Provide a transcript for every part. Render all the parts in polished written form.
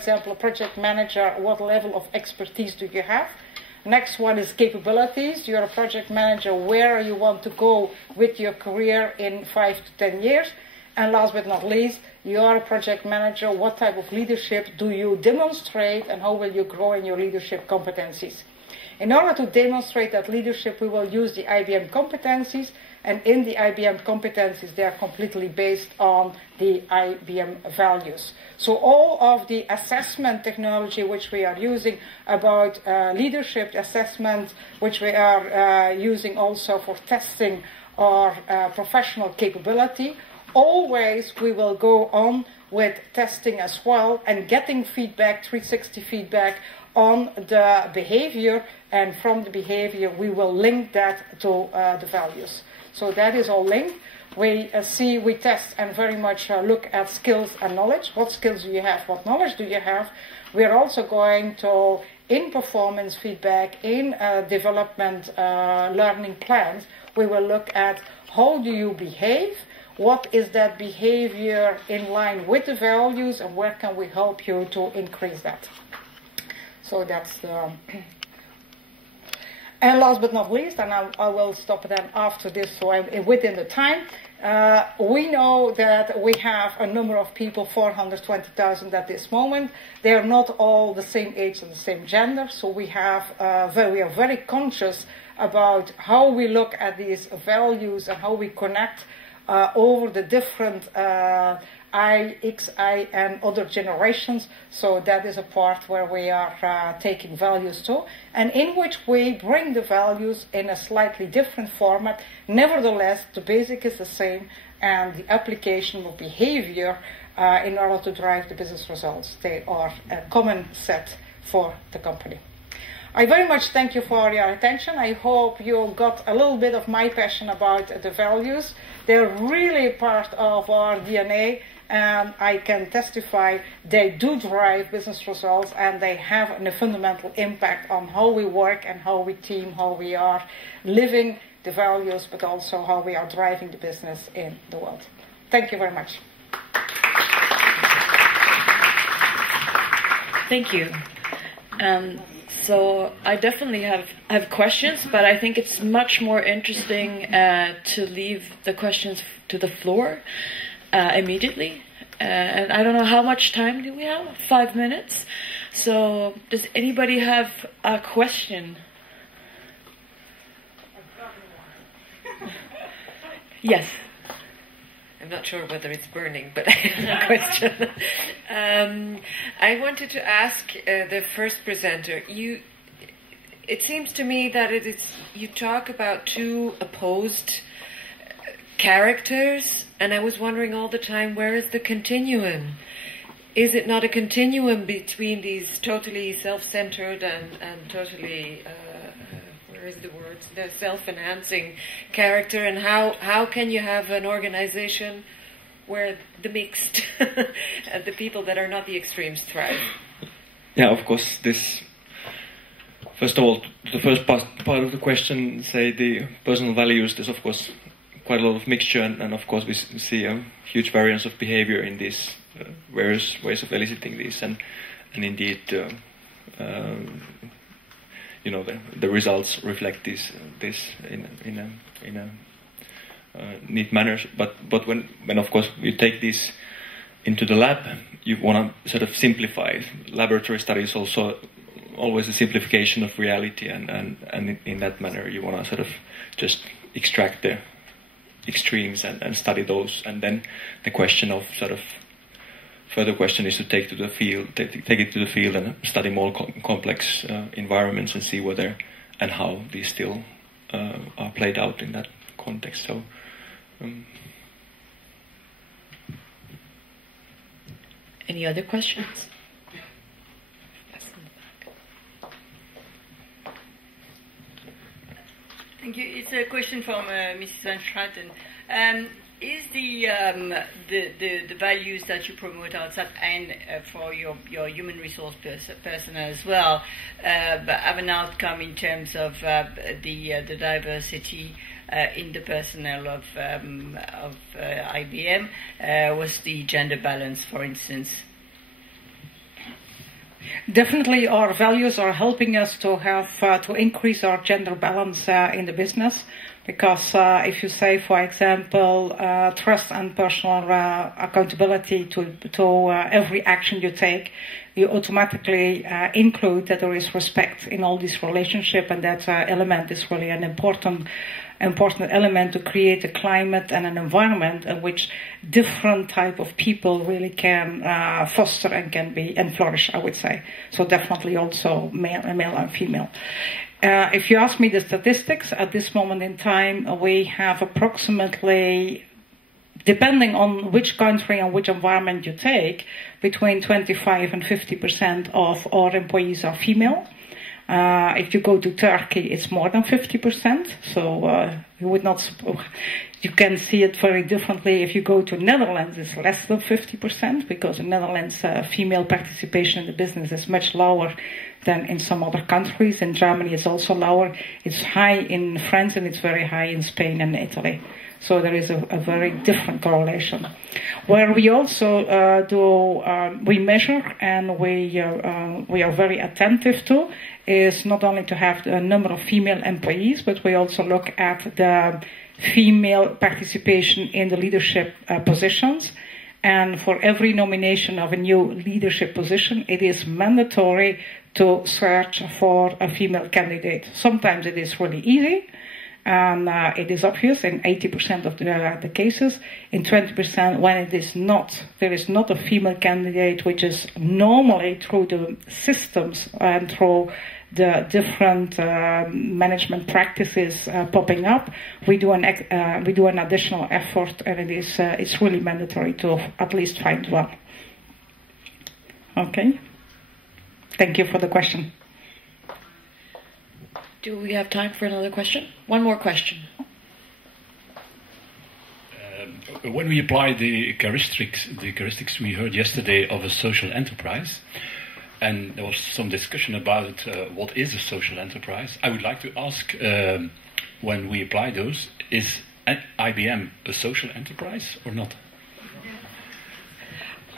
example, a project manager, what level of expertise do you have? Next one is capabilities. You're a project manager, where you want to go with your career in 5 to 10 years. And last but not least, you are a project manager, what type of leadership do you demonstrate and how will you grow in your leadership competencies? In order to demonstrate that leadership, we will use the IBM competencies, and in the IBM competencies, they are completely based on the IBM values. So all of the assessment technology which we are using about leadership assessment, which we are using also for testing our professional capability, always we will go on with testing as well and getting feedback, 360 feedback on the behavior, and from the behavior we will link that to the values. So that is all linked. We test and very much look at skills and knowledge. What skills do you have? What knowledge do you have? We are also going to, in performance feedback, in development learning plans, we will look at how do you behave, what is that behavior in line with the values, and where can we help you to increase that. So that's the... And last but not least, and I will stop then after this, so I'm within the time, we know that we have a number of people, 420,000 at this moment. They are not all the same age and the same gender, so we are very conscious about how we look at these values and how we connect over the different I, XI, and other generations. So that is a part where we are taking values to, and in which we bring the values in a slightly different format. Nevertheless, the basic is the same, and the application of behavior in order to drive the business results, they are a common set for the company. I very much thank you for your attention. I hope you got a little bit of my passion about the values. They're really part of our DNA, and I can testify they do drive business results, and they have a fundamental impact on how we work and how we team, how we are living the values, but also how we are driving the business in the world. Thank you very much. Thank you. So I definitely have questions, but I think it's much more interesting to leave the questions to the floor immediately. And I don't know, how much time do we have? 5 minutes. So does anybody have a question? Yes. I'm not sure whether it's burning, but I have a question. I wanted to ask the first presenter. It seems to me that you talk about two opposed characters, and I was wondering all the time, where is the continuum? Is it not a continuum between these totally self-centered and totally... where is the word? The self-enhancing character, and how can you have an organization where the mixed, the people that are not the extremes thrive? Yeah, of course, this, first of all, the first part of the question, say the personal values, there's of course quite a lot of mixture, and of course we see a huge variance of behavior in these various ways of eliciting these, and indeed, you know, the results reflect this in a neat manner. But when of course you take this into the lab, you want to sort of simplify. Laboratory studies also always a simplification of reality, and in that manner you want to sort of just extract the extremes and study those, and then the question of sort of further question is to take it to the field and study more complex environments and see whether and how these still are played out in that context. So, any other questions? Thank you. It's a question from Mrs. Van Straten. Is the values that you promote outside and for your human resource person as well have an outcome in terms of the diversity in the personnel of IBM? Was the gender balance, for instance? Definitely, our values are helping us to have to increase our gender balance in the business. Because if you say, for example, trust and personal accountability to every action you take, you automatically include that there is respect in all this relationship, and that element is really an important element to create a climate and an environment in which different type of people really can foster and can be and flourish, I would say. So definitely also male and female. If you ask me the statistics, at this moment in time, we have approximately, depending on which country and which environment you take, between 25 and 50% of our employees are female. If you go to Turkey, it's more than 50%. So you would not. You can see it very differently. If you go to Netherlands, it's less than 50% because in Netherlands, female participation in the business is much lower than in some other countries. In Germany, it's also lower. It's high in France and it's very high in Spain and Italy. So there is a very different correlation. Where we also we measure and we are very attentive to is not only to have the number of female employees, but we also look at the female participation in the leadership positions. And for every nomination of a new leadership position, it is mandatory to search for a female candidate. Sometimes it is really easy. And it is obvious in 80% of the cases. In 20%, when it is not, there is not a female candidate, which is normally through the systems and through the different management practices popping up. We do an additional effort, and it's really mandatory to at least find one. Okay. Thank you for the question. Do we have time for another question? One more question. When we apply the characteristics we heard yesterday of a social enterprise, and there was some discussion about what is a social enterprise, I would like to ask, when we apply those, is IBM a social enterprise or not?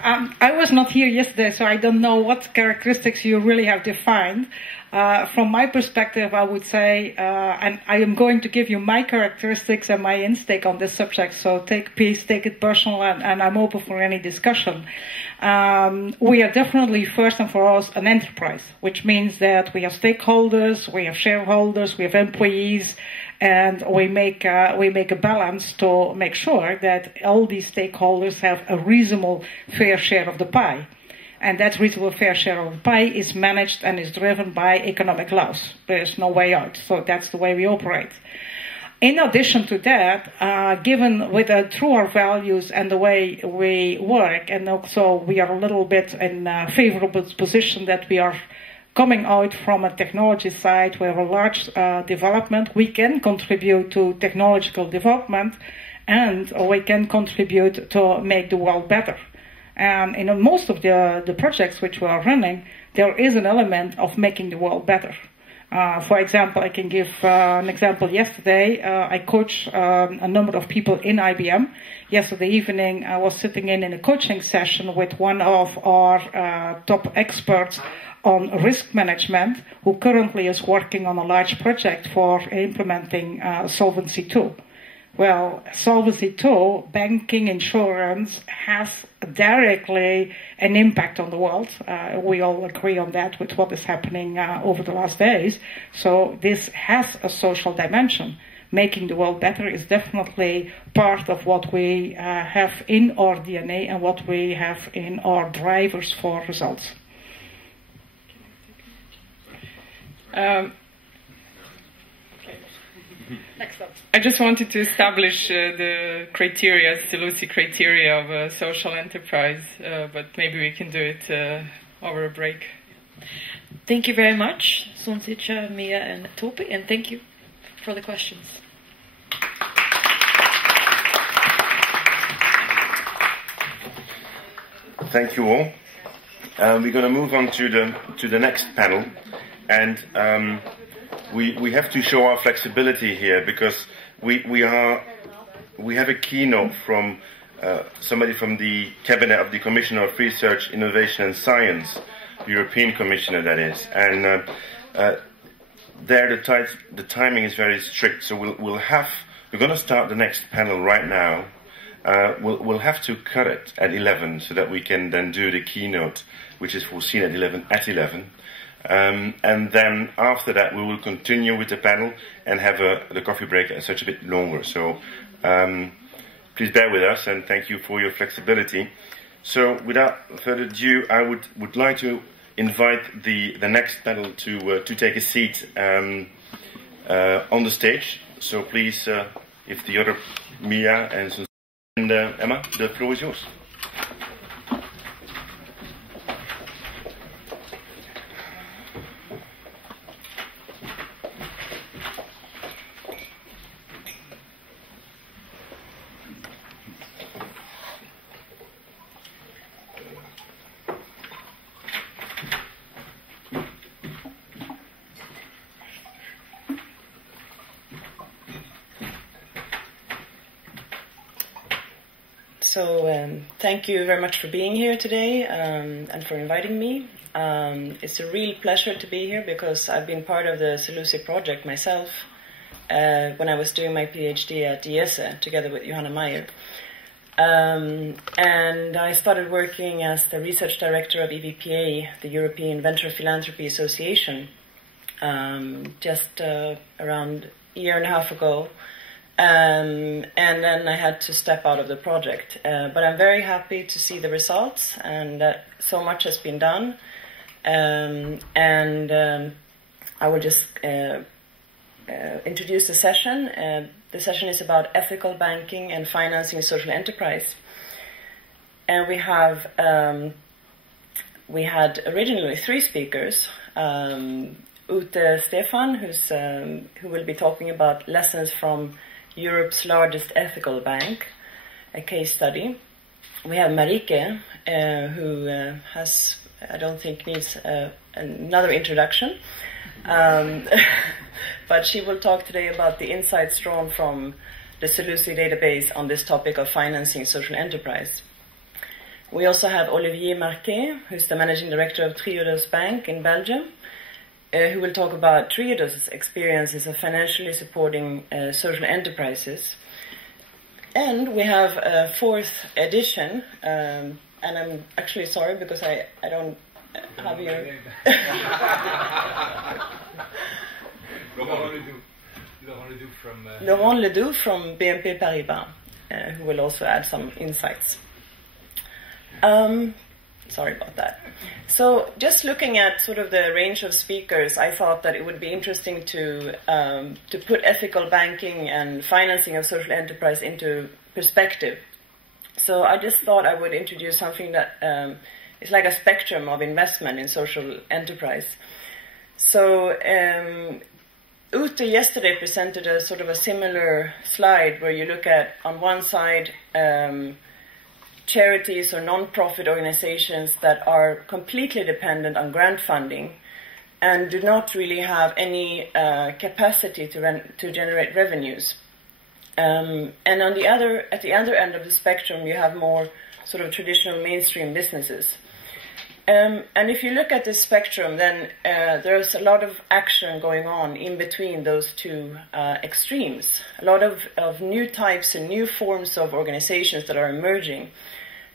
I was not here yesterday, so I don't know what characteristics you really have defined. From my perspective, I would say, and I am going to give you my characteristics and my instinct on this subject, so take it personal, and I'm open for any discussion. We are definitely, first and foremost, an enterprise, which means that we have stakeholders, we have shareholders, we have employees, and we make a balance to make sure that all these stakeholders have a reasonable fair share of the pie. And that reasonable fair share of the pie is managed and is driven by economic laws. There is no way out. So that's the way we operate. In addition to that, given through our values and the way we work, and also we are a little bit in a favorable position that we are coming out from a technology side, we have a large development, we can contribute to technological development, and we can contribute to make the world better. And in most of the projects which we are running, there is an element of making the world better. For example, I can give an example. Yesterday, I coached a number of people in IBM. Yesterday evening, I was sitting in a coaching session with one of our top experts on risk management, who currently is working on a large project for implementing Solvency II. Well, Solvency II, banking, insurance, has directly an impact on the world. We all agree on that with what is happening over the last days. So this has a social dimension. Making the world better is definitely part of what we have in our DNA and what we have in our drivers for results. Next up. I just wanted to establish the criteria, SELUSI criteria of a social enterprise, but maybe we can do it over a break. Thank you very much, Sonsicha, Mia, and Topi, and thank you for the questions. Thank you all. We're going to move on to the next panel, and we have to show our flexibility here, because we have a keynote from somebody from the cabinet of the Commissioner of Research, Innovation and Science, European Commissioner, that is. And there the timing is very strict, so we're going to start the next panel right now. We'll have to cut it at 11 so that we can then do the keynote, which is foreseen at 11. And then after that we will continue with the panel and have the coffee break such a bit longer. So please bear with us, and thank you for your flexibility. So without further ado, I would like to invite the next panel to take a seat on the stage. So please, if the other Mia and Emma, the floor is yours. So thank you very much for being here today and for inviting me. It's a real pleasure to be here because I've been part of the SELUSI project myself when I was doing my PhD at IESE together with Johanna Meyer. And I started working as the research director of EVPA, the European Venture Philanthropy Association, just around a year and a half ago. And then I had to step out of the project. But I'm very happy to see the results and that so much has been done. I will just introduce the session. The session is about ethical banking and financing social enterprise. And we had originally 3 speakers. Ute Stefan, who will be talking about lessons from Europe's largest ethical bank, a case study. We have Marike, who I don't think needs another introduction, but she will talk today about the insights drawn from the SELUSI database on this topic of financing social enterprise. We also have Olivier Marquet, who's the managing director of Triodos Bank in Belgium, who will talk about Triodos' experiences of financially supporting social enterprises. And we have a 4th edition, and I'm actually sorry because I don't have your... Laurent Ledoux from BNP Paribas, who will also add some insights. Sorry about that. So just looking at sort of the range of speakers, I thought that it would be interesting to put ethical banking and financing of social enterprise into perspective. So I just thought I would introduce something that is like a spectrum of investment in social enterprise. So Ute yesterday presented a sort of a similar slide where you look at, on one side, charities or non-profit organizations that are completely dependent on grant funding and do not really have any capacity to generate revenues. And on the at the other end of the spectrum, you have more sort of traditional mainstream businesses. And if you look at this spectrum, then there's a lot of action going on in between those 2 extremes. A lot of new types and new forms of organizations that are emerging.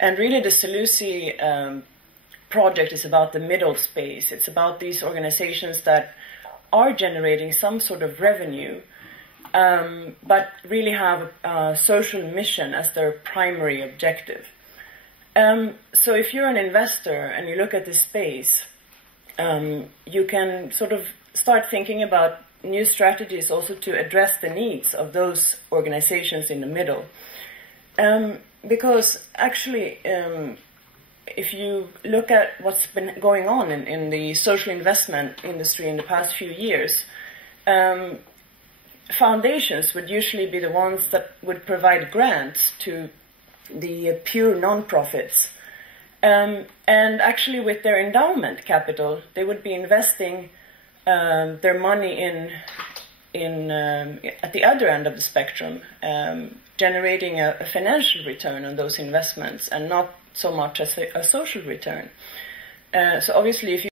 And really the SELUSI project is about the middle space. It's about these organizations that are generating some sort of revenue, but really have a social mission as their primary objective. So if you're an investor and you look at this space, you can sort of start thinking about new strategies also to address the needs of those organizations in the middle. Because actually, if you look at what's been going on in the social investment industry in the past few years, foundations would usually be the ones that would provide grants to the pure non-profits. And actually with their endowment capital, they would be investing their money in at the other end of the spectrum, generating a financial return on those investments and not so much as a social return. So obviously, if you